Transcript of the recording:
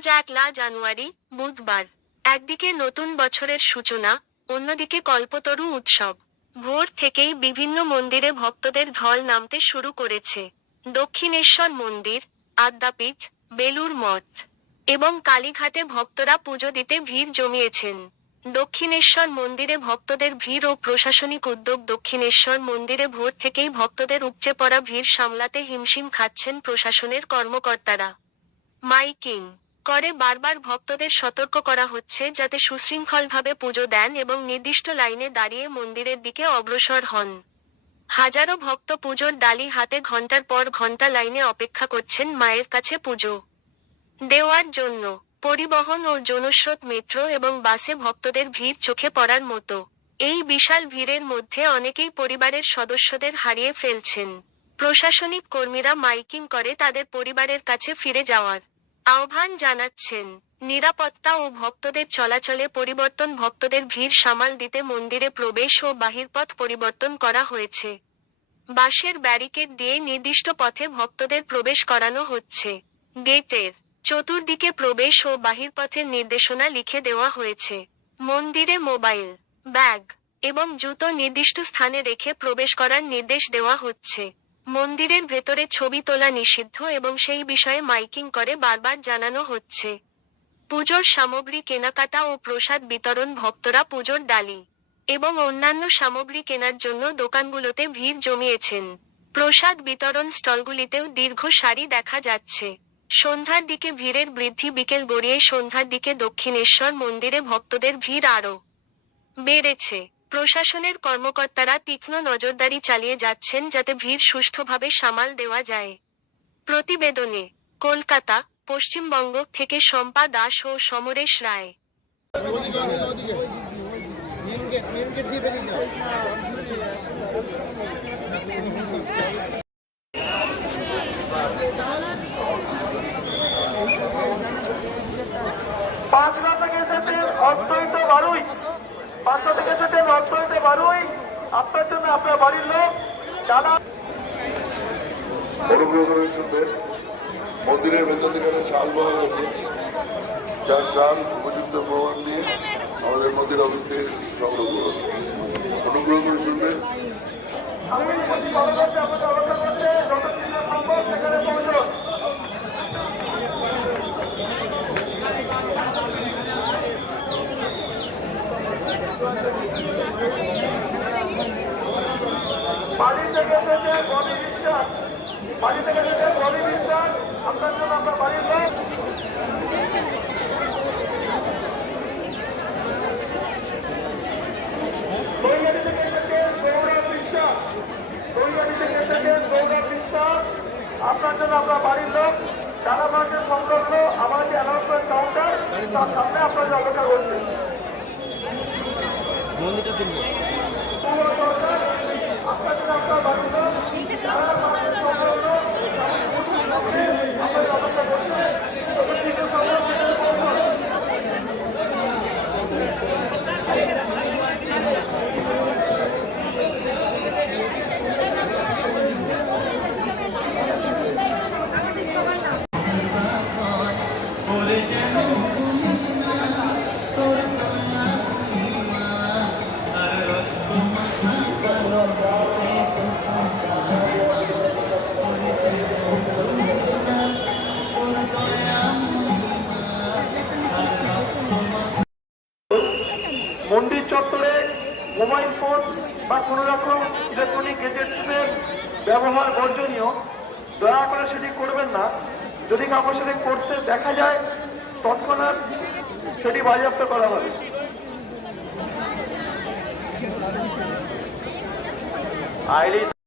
আজ 1লা জানুয়ারি, বুধবার। একদিকে নতুন বছরের সূচনা, অন্যদিকে কল্পতরু উৎসব। ভোর থেকেই বিভিন্ন মন্দিরে ভক্তদের ঢল নামতে শুরু করেছে। দক্ষিণেশ্বর মন্দির, আদ্যাপীঠ, বেলুড় মঠ এবং কালীঘাটে ভক্তরা পুজো দিতে ভিড় জমিয়েছেন। দক্ষিণেশ্বর মন্দিরে ভক্তদের ভিড় ও প্রশাসনিক উদ্যোগ। দক্ষিণেশ্বর মন্দিরে ভোর থেকেই ভক্তদের উপচে পড়া ভিড় সামলাতে হিমশিম খাচ্ছেন প্রশাসনের কর্মকর্তারা। মাইকিং করে বারবার ভক্তদের সতর্ক করা হচ্ছে যাতে সুশৃঙ্খলভাবে পুজো দেন এবং নির্দিষ্ট লাইনে দাঁড়িয়ে মন্দিরের দিকে অগ্রসর হন। হাজারো ভক্ত পুজোর ডালি হাতে ঘণ্টার পর ঘণ্টা লাইনে অপেক্ষা করছেন মায়ের কাছে পুজো দেওয়ার জন্য। পরিবহন ও জনস্রোত মেট্রো এবং বাসে ভক্তদের ভিড় চোখে পড়ার মতো। এই বিশাল ভিড়ের মধ্যে অনেকেই পরিবারের সদস্যদের হারিয়ে ফেলছেন। প্রশাসনিক কর্মীরা মাইকিং করে তাদের পরিবারের কাছে ফিরে যাওয়ার আহ্বান জানাচ্ছেন। নিরাপত্তা ও ভক্তদের চলাচলে পরিবর্তন। ভক্তদের ভিড় সামাল দিতে মন্দিরে প্রবেশ ও বাহিরপথ পরিবর্তন করা হয়েছে। বাঁশের ব্যারিকেড দিয়ে নির্দিষ্ট পথে ভক্তদের প্রবেশ করানো হচ্ছে। গেটের চতুর্দিকে প্রবেশ ও বাহিরপথের নির্দেশনা লিখে দেওয়া হয়েছে। মন্দিরে মোবাইল, ব্যাগ এবং জুতো নির্দিষ্ট স্থানে রেখে প্রবেশ করার নির্দেশ দেওয়া হচ্ছে। মন্দিরের ভেতরে ছবি তোলা নিষিদ্ধ এবং সেই বিষয়ে মাইকিং করে বারবার জানানো হচ্ছে। পুজোর সামগ্রী কেনাকাটা ও প্রসাদ বিতরণ। ভক্তরা পুজোর ডালি এবং অন্যান্য সামগ্রী কেনার জন্য দোকানগুলোতে ভিড় জমিয়েছেন। প্রসাদ বিতরণ স্টলগুলিতেও দীর্ঘ সারি দেখা যাচ্ছে। সন্ধ্যার দিকে ভিড়ের বৃদ্ধি। বিকেল গড়িয়ে সন্ধ্যার দিকে দক্ষিণেশ্বর মন্দিরে ভক্তদের ভিড় আরও বেড়েছে। প্রশাসনের কর্মকর্তারা তীক্ষ্ণ নজরদারি চালিয়ে যাচ্ছেন যাতে ভিড় সুষ্ঠুভাবে সামাল দেওয়া যায়। প্রতিবেদনে কলকাতা, পশ্চিমবঙ্গ থেকে শম্পা দাস ও সমরেশ রায়। পাঁচটা থেকে এসেছে অদ্বৈত বারুই, পাঁচটা থেকে এসেছেন অদ্বৈত বারুই। আপনার জন্য আপনার বাড়ির লোক যারা অনুগ্রহ করে শুনবেন, মন্দিরের ভেতর থেকে একটা শাল বলা হয়েছে, যার শাল উপযুক্ত প্রমাণ দিয়ে আমাদের মন্দির অফিসে সংগ্রহ করুন। অনুগ্রহ করে শুনবেন। বাড়ি থেকে এসেছে ববি বিশ্বাস, বাড়ি থেকে এসেছে ববি বিশ্বাস। আপনার জন্য আপনার বাড়ির লোক দৈবাড়ি থেকে এসেছে সৌরভ বিশ্বাস, দৈবাড়ি থেকে এসেছে সৌরভ বিশ্বাস। আপনার জন্য আপনার বাড়ির লোক যারা মার্কেট সংলগ্ন আমার যে অ্যানাউন্সমেন্ট কাউন্টার তার সামনে আপনাদের অপেক্ষা করছেন। আপনার জন্য আপনার বাড়ির লোক যারা মার্কেট সংলগ্ন আপনাদের অপেক্ষা করছেন। মন্দির চত্বরে মোবাইল ফোন বা কোনো রকম ইলেকট্রনিক গ্যাজেটসের ব্যবহার বর্জনীয়। দয়া করে সেটি করবেন না। যদি কাউকে সেটি করতে দেখা যায় তৎক্ষণাৎ সেটি বাজেয়াপ্ত করা হবে।